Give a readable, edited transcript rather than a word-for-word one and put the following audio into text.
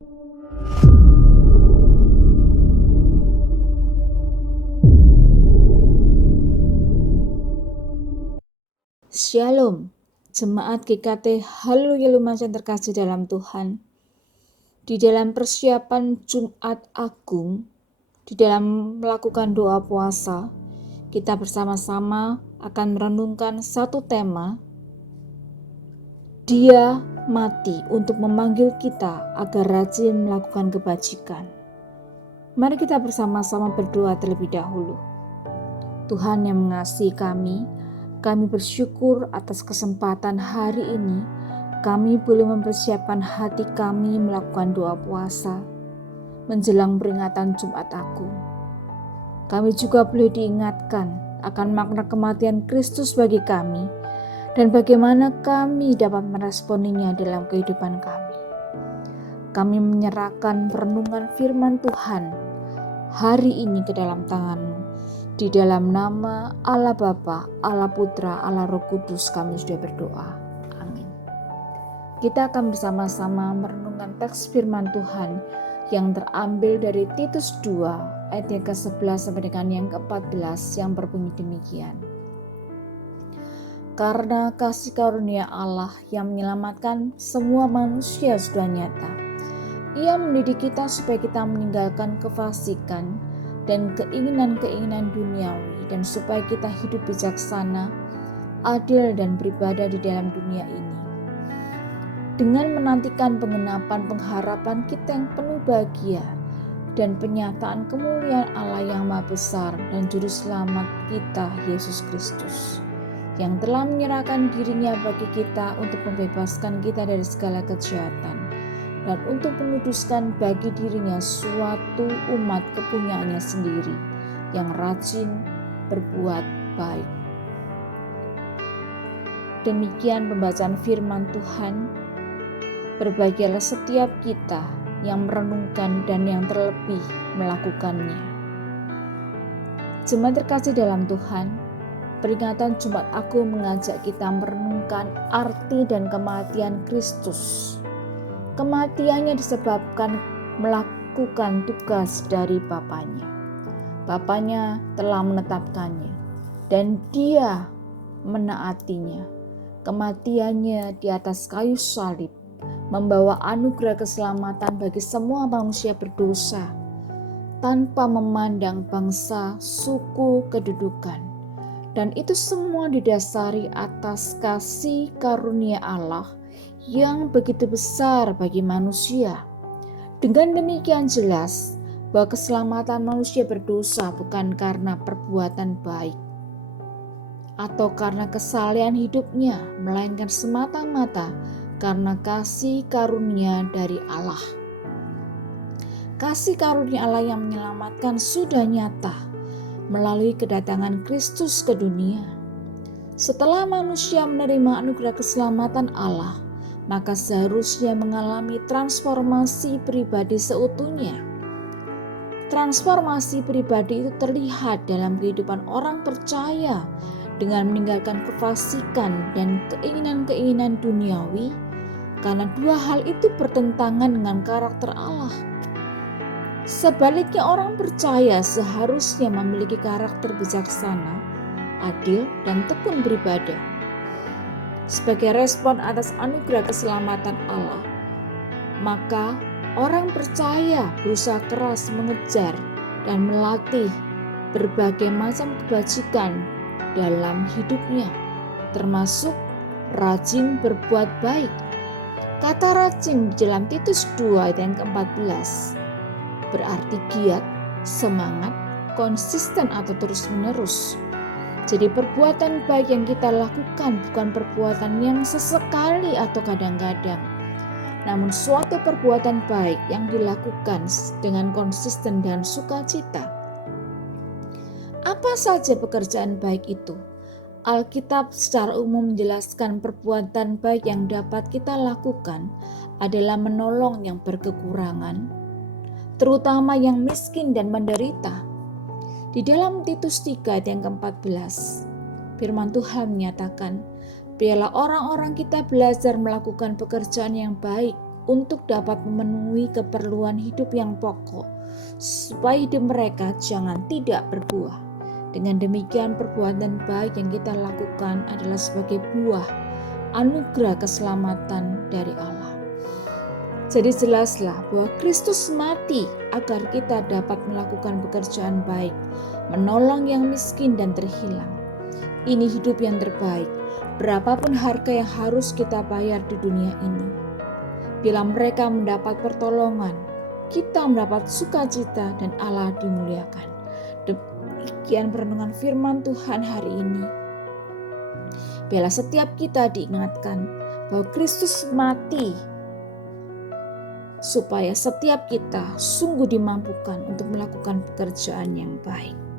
Shalom, Jemaat GKT Haleluya Lumajang terkasih dalam Tuhan. Di dalam persiapan Jumat Agung, di dalam melakukan doa puasa, kita bersama-sama akan merenungkan satu tema. Dia mati untuk memanggil kita agar rajin melakukan kebajikan. Mari kita bersama-sama berdoa terlebih dahulu. Tuhan yang mengasihi kami bersyukur atas kesempatan hari ini. Kami boleh mempersiapkan hati kami melakukan doa puasa menjelang peringatan Jumat Agung. Kami juga boleh diingatkan akan makna kematian Kristus bagi kami dan bagaimana kami dapat meresponinya dalam kehidupan kami. Kami menyerahkan perenungan firman Tuhan hari ini ke dalam tangan-Mu. Di dalam nama Allah Bapa, Allah Putra, Allah Roh Kudus kami sudah berdoa. Amin. Kita akan bersama-sama merenungkan teks firman Tuhan yang terambil dari Titus 2 ayat yang ke-11 sampai dengan yang ke-14 yang berbunyi demikian. Karena kasih karunia Allah yang menyelamatkan semua manusia sudah nyata. Ia mendidik kita supaya kita meninggalkan kefasikan dan keinginan-keinginan duniawi, dan supaya kita hidup bijaksana, adil dan beribadah di dalam dunia ini. Dengan menantikan pengenapan pengharapan kita yang penuh bahagia dan penyataan kemuliaan Allah yang Maha Besar dan Juru Selamat kita, Yesus Kristus, yang telah menyerahkan dirinya bagi kita untuk membebaskan kita dari segala kejahatan dan untuk menguduskan bagi dirinya suatu umat kepunyaannya sendiri yang rajin berbuat baik. Demikian pembacaan firman Tuhan. Berbahagialah setiap kita yang merenungkan dan yang terlebih melakukannya. Jemaat terkasih dalam Tuhan, peringatan Jumat Agung mengajak kita merenungkan arti dan kematian Kristus. Kematiannya disebabkan melakukan tugas dari Bapanya. Bapanya telah menetapkannya dan Dia menaatinya. Kematiannya di atas kayu salib membawa anugerah keselamatan bagi semua manusia berdosa tanpa memandang bangsa, suku, kedudukan. Dan itu semua didasari atas kasih karunia Allah yang begitu besar bagi manusia. Dengan demikian jelas bahwa keselamatan manusia berdosa bukan karena perbuatan baik atau karena kesalehan hidupnya, melainkan semata-mata karena kasih karunia dari Allah. Kasih karunia Allah yang menyelamatkan sudah nyata melalui kedatangan Kristus ke dunia. Setelah manusia menerima anugerah keselamatan Allah, maka seharusnya mengalami transformasi pribadi seutuhnya. Transformasi pribadi itu terlihat dalam kehidupan orang percaya dengan meninggalkan kefasikan dan keinginan-keinginan duniawi, karena dua hal itu bertentangan dengan karakter Allah. Sebaliknya, orang percaya seharusnya memiliki karakter bijaksana, adil, dan tekun beribadah. Sebagai respon atas anugerah keselamatan Allah, maka orang percaya berusaha keras mengejar dan melatih berbagai macam kebajikan dalam hidupnya, termasuk rajin berbuat baik. Kata rajin dalam Titus 2 ayat yang ke-14 berarti giat, semangat, konsisten atau terus-menerus. Jadi perbuatan baik yang kita lakukan bukan perbuatan yang sesekali atau kadang-kadang, namun suatu perbuatan baik yang dilakukan dengan konsisten dan sukacita. Apa saja pekerjaan baik itu? Alkitab secara umum menjelaskan perbuatan baik yang dapat kita lakukan adalah menolong yang berkekurangan, terutama yang miskin dan menderita. Di dalam Titus 3 ayat yang ke-14, firman Tuhan menyatakan, biarlah orang-orang kita belajar melakukan pekerjaan yang baik untuk dapat memenuhi keperluan hidup yang pokok, supaya hidup mereka jangan tidak berbuah. Dengan demikian, perbuatan baik yang kita lakukan adalah sebagai buah anugerah keselamatan dari Allah. Jadi jelaslah bahwa Kristus mati agar kita dapat melakukan pekerjaan baik, menolong yang miskin dan terhilang. Ini hidup yang terbaik, berapapun harga yang harus kita bayar di dunia ini. Bila mereka mendapat pertolongan, kita mendapat sukacita dan Allah dimuliakan. Demikian perenungan firman Tuhan hari ini. Bila setiap kita diingatkan bahwa Kristus mati supaya setiap kita sungguh dimampukan untuk melakukan pekerjaan yang baik.